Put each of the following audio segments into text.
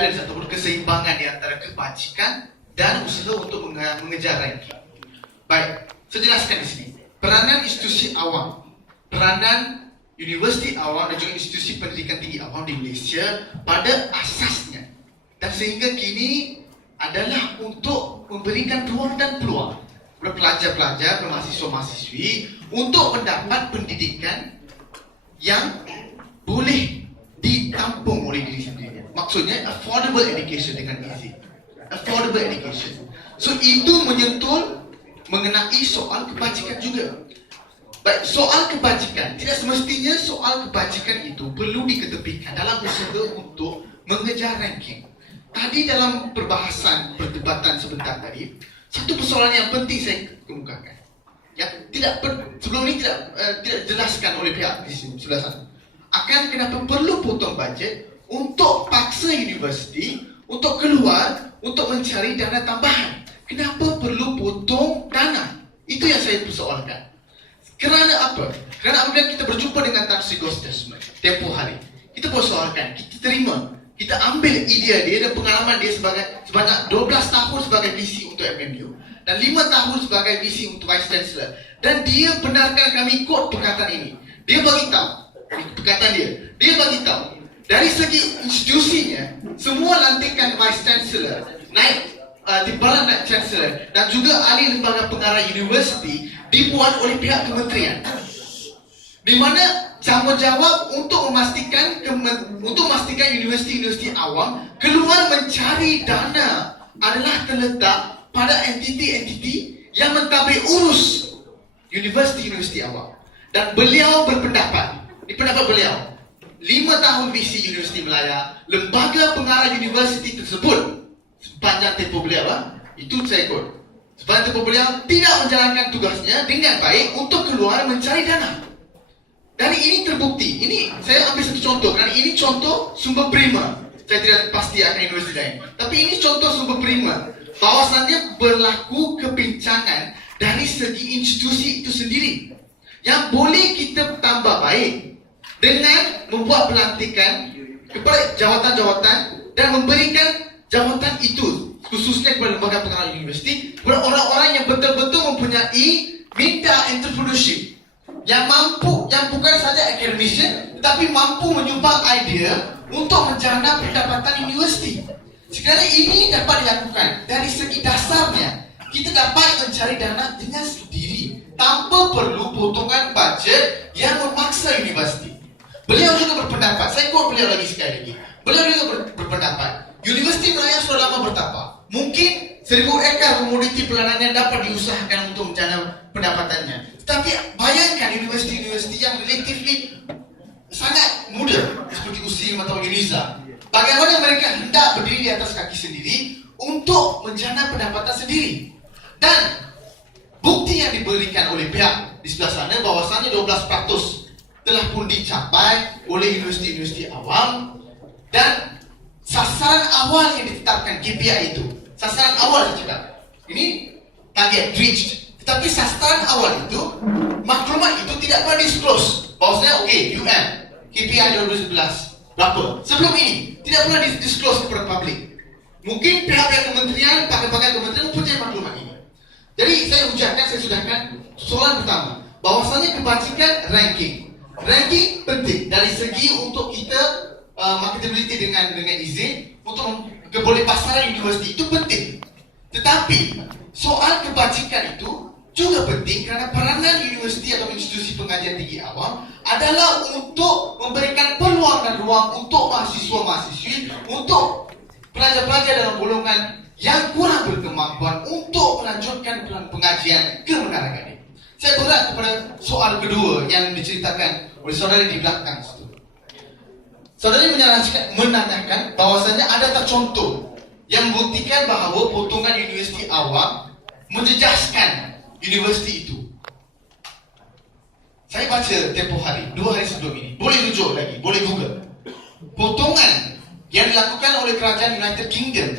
balance ataupun keseimbangan di antara kebajikan dan usaha untuk mengejar ranking. Baik, saya jelaskan di sini. Peranan institusi awam, peranan universiti awam dan juga institusi pendidikan tinggi awam di Malaysia pada asasnya dan sehingga kini adalah untuk memberikan ruang dan peluang kepada pelajar-pelajar, mahasiswa-mahasiswi untuk mendapat pendidikan yang boleh ditampung oleh diri sendiri. Maksudnya affordable education dengan easy. Affordable education. So itu menyentuh mengenai soal kebajikan juga. Baik, soal kebajikan, tidak semestinya soal kebajikan itu perlu diketepikan dalam usaha untuk mengejar ranking. Tadi dalam perbahasan, perdebatan sebentar tadi, satu persoalan yang penting saya kemukakan. Ya, sebelum ini tidak jelaskan oleh pihak di sini sebelah sana. Akan kenapa perlu potong bajet untuk paksa universiti untuk keluar untuk mencari dana tambahan. Kenapa perlu potong dana? Itu yang saya persoalkan. Kerana apa? Kerana apabila kita berjumpa dengan Tan Sri Gosdes tempoh hari, kita persoalkan, kita terima, kita ambil idea dia dan pengalaman dia sebanyak 12 tahun sebagai VC untuk MMU dan 5 tahun sebagai VC untuk Vice Chancellor, dan dia benarkan kami ikut perkataan ini. Dia bagi tahu, perkataan dia bagi tahu dari segi institusinya, semua lantikan Vice Chancellor naik timbalan naik Chancellor dan juga ahli lembaga pengarah universiti dibuat oleh pihak kementerian, di mana tanggungjawab untuk memastikan universiti-universiti awam keluar mencari dana adalah terletak pada entiti-entiti yang mentadbir urus universiti-universiti awam. Dan beliau berpendapat, di pendapat beliau, 5 tahun visi Universiti Melaya, lembaga pengarah universiti tersebut sepanjang tempoh beliau, itu saya ikut, sepanjang tempoh beliau tidak menjalankan tugasnya dengan baik untuk keluar mencari dana. Dan ini terbukti. Ini saya ambil satu contoh, kerana ini contoh sumber prima. Saya tidak pasti akan universiti lain, tapi ini contoh sumber prima. Bahwasannya berlaku kebincangan dari segi institusi itu sendiri yang boleh kita tambah baik dengan membuat pelantikan kepada jawatan-jawatan dan memberikan jawatan itu khususnya kepada lembaga pengarah universiti kepada orang-orang yang betul-betul mempunyai minda entrepreneurship, yang mampu, yang bukan saja academician tetapi mampu menyumbang idea untuk menjana pendapatan universiti. Sekiranya ini dapat dilakukan dari segi dasarnya, kita dapat mencari dana dengan sendiri tanpa perlu potongan bajet yang memaksa universiti. Beliau juga berpendapat, saya quote beliau lagi sekali lagi. Beliau juga berpendapat, Universiti Melaya sudah lama bertambah. Mungkin 1000 ekar komoditi pelanannya dapat diusahakan untuk menjana pendapatannya. Tapi bayangkan universiti-universiti yang relatively sangat muda seperti USIM atau UNISA, bagaimana mereka hendak berdiri di atas kaki sendiri untuk menjana pendapatan sendiri. Dan bukti yang diberikan oleh pihak di sebelah sana bahwasannya 12% telah pun dicapai oleh universiti-universiti awam, dan sasaran awal yang ditetapkan KPI itu, sasaran awal saja. Ini target reached. Tetapi sasaran awal itu, maklumat itu tidak pernah disclose. Bahwasanya UM KPI 2011 berapa? Sebelum ini tidak pernah disclose kepada publik. Mungkin pihak-pihak kementerian, pakar-pakar kementerian mempunyai maklumat ini. Jadi saya ucapkan, saya sudahkan soalan pertama, bahwasanya kebajikan ranking penting dari segi untuk kita marketability dengan izin untuk keboleh pasaran universiti itu penting. Tetapi soal kebajikan itu juga penting kerana peranan universiti atau institusi pengajian tinggi awam adalah untuk memberikan peluang dan ruang untuk mahasiswa-mahasiswi, untuk pelajar-pelajar dalam golongan yang kurang berkemampuan untuk melanjutkan pengajian ke menara akademik. Saya berat kepada soal kedua yang diceritakan oleh saudara di belakang situ. Saudara menanyakan bahwasanya ada tak contoh yang membuktikan bahawa potongan universiti awam menjejaskan universiti itu. Saya baca tempoh hari, 2 hari sebelum ini. Boleh rujuk lagi, boleh Google. Potongan yang dilakukan oleh kerajaan United Kingdom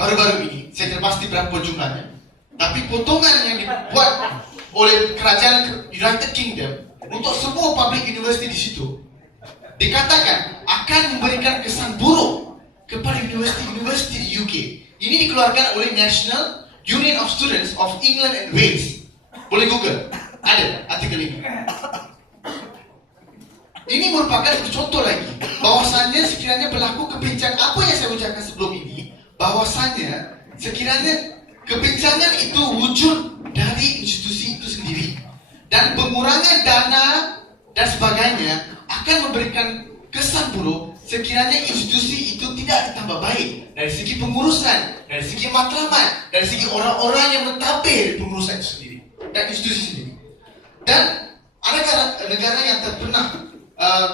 baru-baru ini, saya tidak pasti berapa jumlahnya, tapi potongan yang dibuat oleh kerajaan United Kingdom untuk semua public university di situ dikatakan akan memberikan kesan buruk kepada universiti-universiti di UK. Ini dikeluarkan oleh National Union of Students of England and Wales. Boleh Google, ada artikel ini. Ini merupakan satu contoh lagi bahwasannya sekiranya berlaku kebincangan apa yang saya ucapkan sebelum ini, bahwasannya sekiranya kebincangan itu wujud dari institusi itu sendiri dan pengurangan dana dan sebagainya akan memberikan kesan buruk sekiranya institusi itu tidak ditambah baik dari segi pengurusan, dari segi matlamat, dari segi orang-orang yang mentadbir pengurusan itu sendiri dan institusi sendiri. Dan ada negara yang terpernah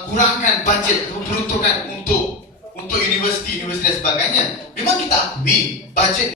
kurangkan bajet atau peruntukan untuk universiti dan sebagainya. Memang kita akui bajet